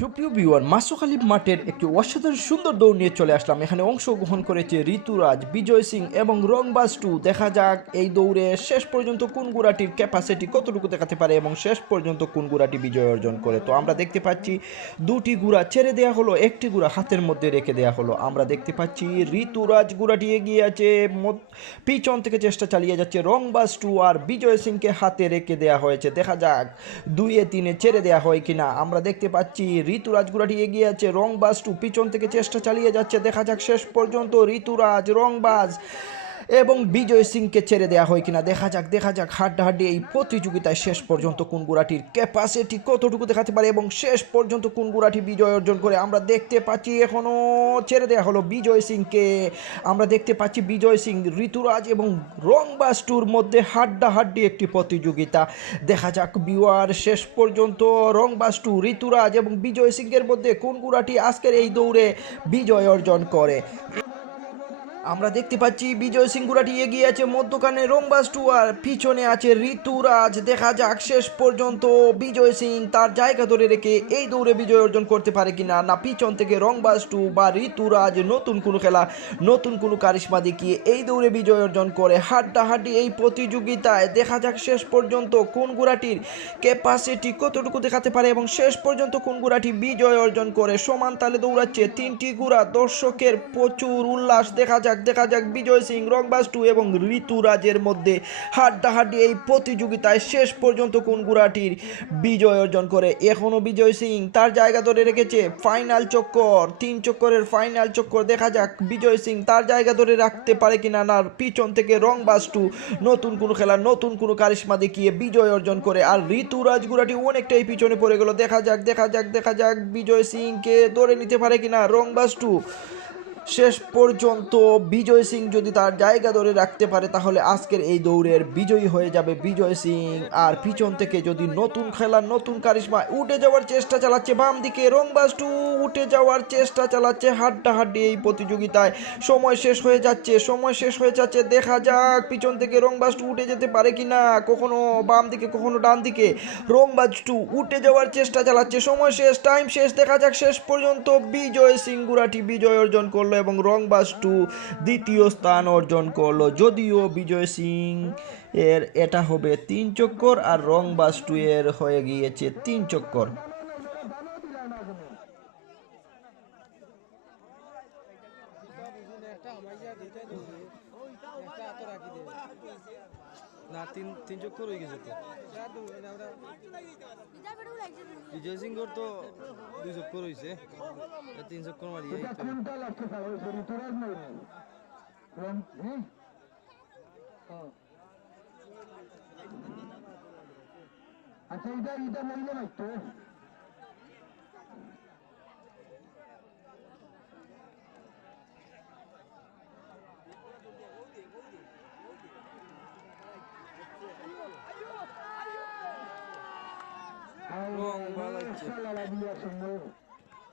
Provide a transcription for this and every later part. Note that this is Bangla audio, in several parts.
সুপ্রিয় বিওয়ার মাসুখালী মাঠের একটি অসাধারণ সুন্দর দৌড় নিয়ে চলে আসলাম। এখানে অংশগ্রহণ করেছে ঋতুরাজ, বিজয় সিং এবং রংবাজ টু। দেখা যাক এই দৌড়ে শেষ পর্যন্ত কোন গুড়াটির ক্যাপাসিটি কতটুকু দেখাতে পারে এবং শেষ পর্যন্ত কোন গুড়াটি বিজয় অর্জন করে। তো আমরা দেখতে পাচ্ছি দুটি গুড়া ছেড়ে দেওয়া হলো, একটি গুড়া হাতের মধ্যে রেখে দেওয়া হলো। আমরা দেখতে পাচ্ছি ঋতুরাজ গুড়াটি এগিয়ে আছে পিছন থেকে চেষ্টা চালিয়ে যাচ্ছে রংবাজ টু আর বিজয় সিংকে হাতে রেখে দেওয়া হয়েছে। দেখা যাক দুইয়ে তিনে ছেড়ে দেওয়া হয় কিনা। আমরা দেখতে পাচ্ছি ঋতুরাজ গুড়াটি এগিয়ে আছে। রংবাজ টু পিছন থেকে চেষ্টা চালিয়ে যাচ্ছে। দেখা যাক শেষ পর্যন্ত ঋতুরাজ রংবাজ এবং বিজয় সিংকে ছেড়ে দেওয়া হয় কিনা? দেখা যাক দেখা যাক। হাড্ডাহাড্ডি এই প্রতিযোগিতায় শেষ পর্যন্ত কোন গুড়াটির ক্যাপাসিটি কতটুকু দেখাতে পারে এবং শেষ পর্যন্ত কোন গুড়াটি বিজয় অর্জন করে? আমরা দেখতে পাচ্ছি এখনও ছেড়ে দেওয়া হলো বিজয় সিংকে। আমরা দেখতে পাচ্ছি বিজয় সিং, ঋতুরাজ এবং রংবাজ টুর মধ্যে হাড্ডাহাড্ডি একটি প্রতিযোগিতা। দেখা যাক বিওয়ার শেষ পর্যন্ত রংবাজ টু ঋতুরাজ এবং বিজয় সিংয়ের মধ্যে কোন গুড়াটি আজকের এই দৌড়ে বিজয় অর্জন করে। আমরা দেখতে পাচ্ছি বিজয় সিংগুরাটি এগিয়ে আছে মধ্যখানে রংবাজ টু আর পিছনে আছে ঋতুরাজ। দেখা যাক শেষ পর্যন্ত বিজয় সিং তার জায়গা ধরে রেখে এই দৌড়ে বিজয় অর্জন করতে পারে কিনা। না, পিছন থেকে রংবাজ টু বা ঋতুরাজ, নতুন কোনো খেলা, নতুন কোনো কারিশ্মা দেখিয়ে এই দৌড়ে বিজয় অর্জন করে। হাড্ডাহাড্ডি এই প্রতিযোগিতায় দেখা যাক শেষ পর্যন্ত কোন গুড়াটির ক্যাপাসিটি কতটুকু দেখাতে পারে এবং শেষ পর্যন্ত কোন গুড়াটি বিজয় অর্জন করে। সমান তালে দৌড়াচ্ছে তিনটি গুড়া। দর্শকের প্রচুর উল্লাস। দেখা যাক দেখা যাক বিজয় সিং, রংবাজ টু এবং ঋতুরাজের মধ্যে হাড্ডাহাড্ডি এই প্রতিযোগিতায় শেষ পর্যন্ত কোন গুড়াটির বিজয় অর্জন করে? এখনও বিজয় সিং তার জায়গা ধরে রেখেছে ফাইনাল চক্কর, তিন চক্করের ফাইনাল চক্কর। দেখা যাক বিজয় সিং তার জায়গা ধরে রাখতে পারে কিনা না পিছন থেকে রংবাজ টু নতুন কোনো খেলা, নতুন কোনো কারিশ্মা দেখিয়ে বিজয় অর্জন করে। আর ঋতুরাজ গুড়াটি অনেকটাই পিছনে পড়ে গেল। দেখা যাক দেখা যাক দেখা যাক বিজয় সিংকে ধরে নিতে পারে কিনা রংবাজ টু। শেষ পর্যন্ত বিজয় সিং যদি তার জায়গা ধরে রাখতে পারে, তাহলে আজকের এই দৌড়ের বিজয়ী হয়ে যাবে বিজয় সিং। আর পিছন থেকে যদি নতুন খেলা, নতুন কারিশ্মা উঠে যাওয়ার চেষ্টা চালাচ্ছে, বাম দিকে রংবাজ টু উঠে যাওয়ার চেষ্টা চালাচ্ছে হাড্ডাহাড্ডি এই প্রতিযোগিতায়। সময় শেষ হয়ে যাচ্ছে, সময় শেষ হয়ে যাচ্ছে, দেখা যাক পিছন থেকে রংবাজ টু উঠে যেতে পারে কি না কখনো বাম দিকে, কখনো ডান দিকে। রংবাজ টু উঠে যাওয়ার চেষ্টা চালাচ্ছে, সময় শেষ টাইম শেষ, দেখা যাক শেষ পর্যন্ত বিজয় সিংগুরাটি বিজয় অর্জন করল। এবং রংবাস টু দ্বিতীয় স্থান অর্জন করল। যদিও বিজয় সিং এর এটা হবে তিন চক্কর আর রংবাস টু এর হয়ে গিয়েছে তিন চক্কর। না, তিন তিন চক্কর হয়ে গেছে তো। বিজয় সিংহর তো দুই চক্কর হয়েছে তিন চক্কর মারিয়ে আচ্ছা এটা এটা মরিলে নাই ভালো লাগছে। লাগি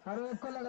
আরও এক হইলে